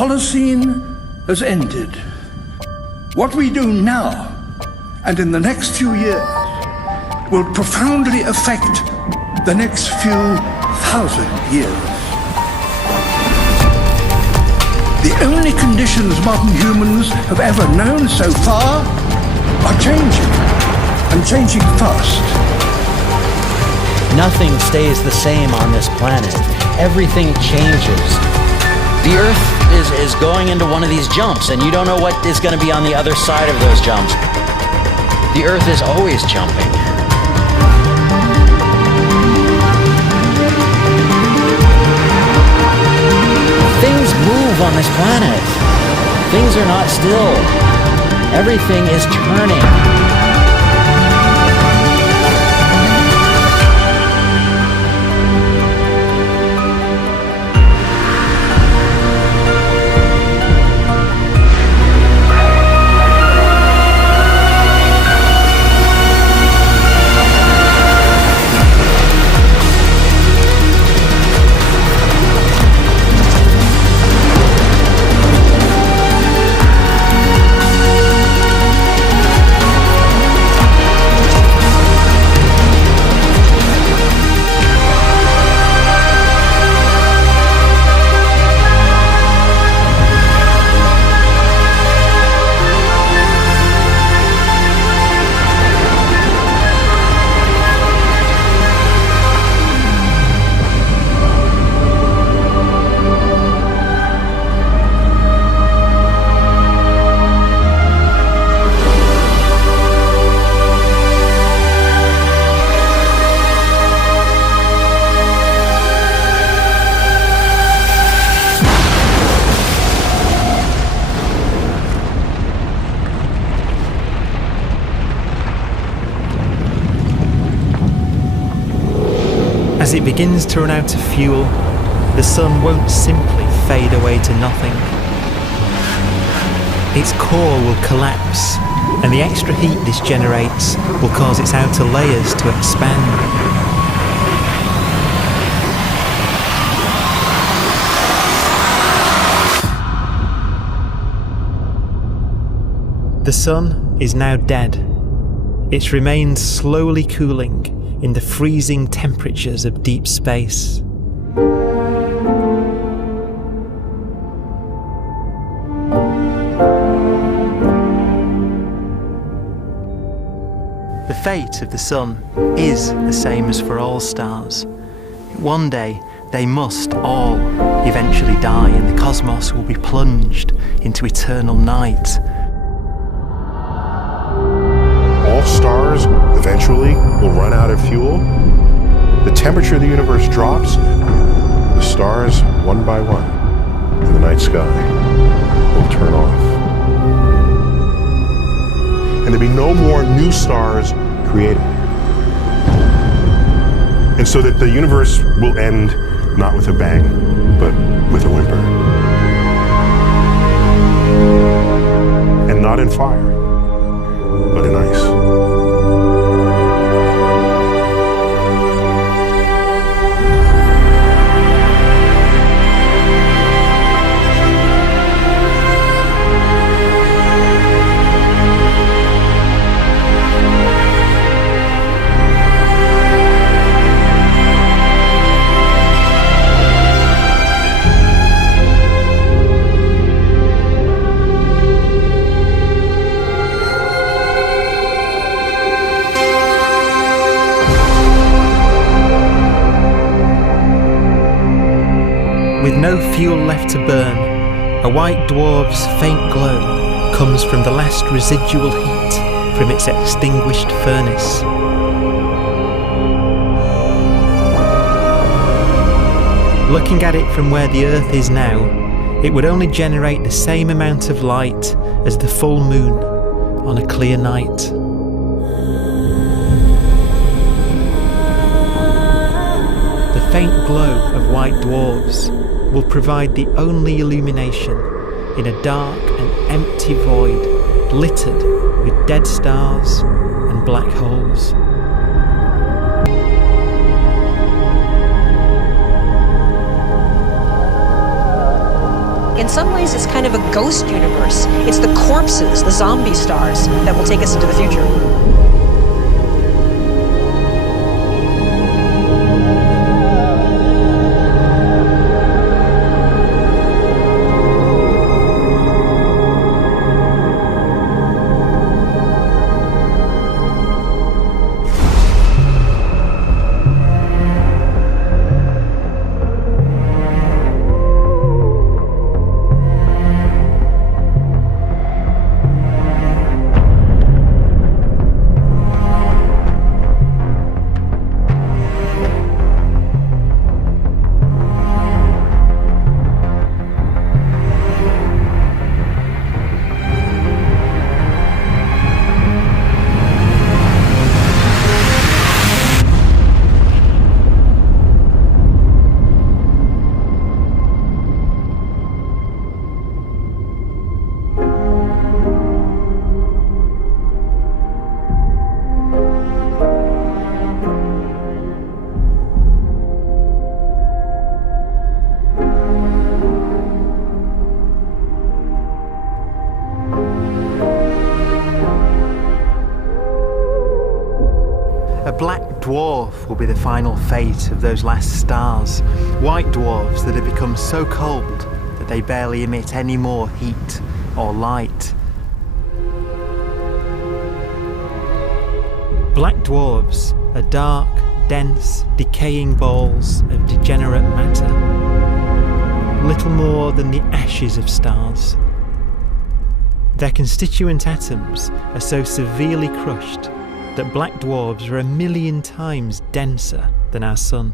Holocene has ended. What we do now and in the next few years will profoundly affect the next few thousand years. The only conditions modern humans have ever known so far are changing, and changing fast. Nothing stays the same on this planet. Everything changes. The Earth is going into one of these jumps, and you don't know what is going to be on the other side of those jumps. The Earth is always jumping. Things move on this planet. Things are not still. Everything is turning. As it begins to run out of fuel, the sun won't simply fade away to nothing. Its core will collapse, and the extra heat this generates will cause its outer layers to expand. The sun is now dead. Its remains slowly cooling in the freezing temperatures of deep space. The fate of the sun is the same as for all stars. One day, they must all eventually die, and the cosmos will be plunged into eternal night. All stars eventually will run out of fuel. The temperature of the universe drops. The stars, one by one, in the night sky, will turn off. And there'll be no more new stars created. And so that the universe will end not with a bang, but with a whimper. And not in fire, but in ice. With no fuel left to burn, a white dwarf's faint glow comes from the last residual heat from its extinguished furnace. Looking at it from where the Earth is now, it would only generate the same amount of light as the full moon on a clear night. The faint glow of white dwarfs will provide the only illumination in a dark and empty void littered with dead stars and black holes. In some ways, universe is kind of a ghost universe. It's the corpses, the zombie stars, that will take us into the future. A black dwarf will be the final fate of those last stars. White dwarfs that have become so cold that they barely emit any more heat or light. Black dwarfs are dark, dense, decaying balls of degenerate matter, little more than the ashes of stars. Their constituent atoms are so severely crushed that black dwarfs are 1,000,000 times denser than our sun.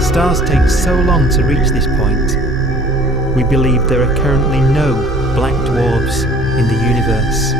Stars take so long to reach this point, we believe there are currently no black dwarfs in the universe.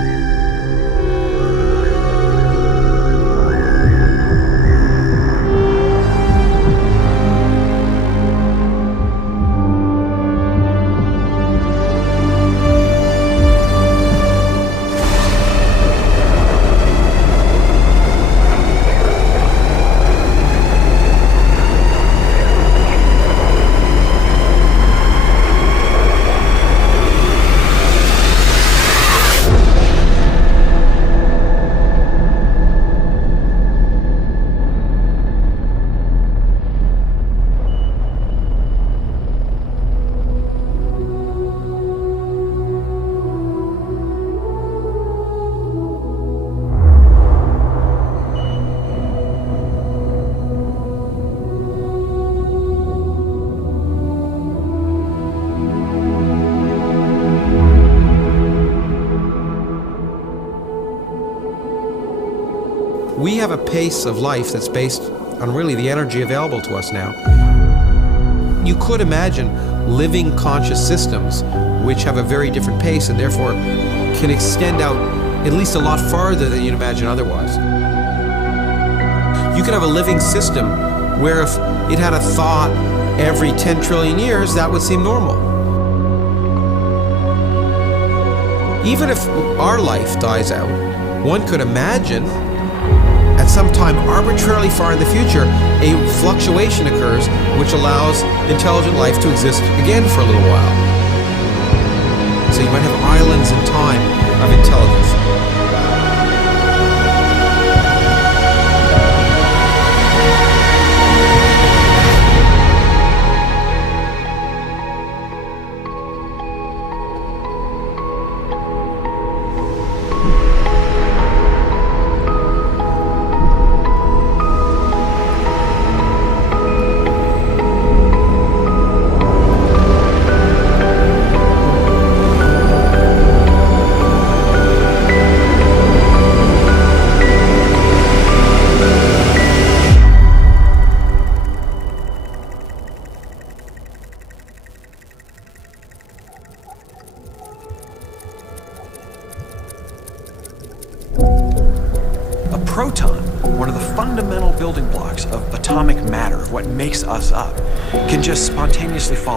We have a pace of life that's based on really the energy available to us now. You could imagine living conscious systems which have a very different pace and therefore can extend out at least a lot farther than you'd imagine otherwise. You could have a living system where if it had a thought every 10 trillion years, that would seem normal. Even if our life dies out, one could imagine at some time arbitrarily far in the future, a fluctuation occurs which allows intelligent life to exist again for a little while. So you might have islands in time of intelligence. Proton, one of the fundamental building blocks of atomic matter, of what makes us up, can just spontaneously fall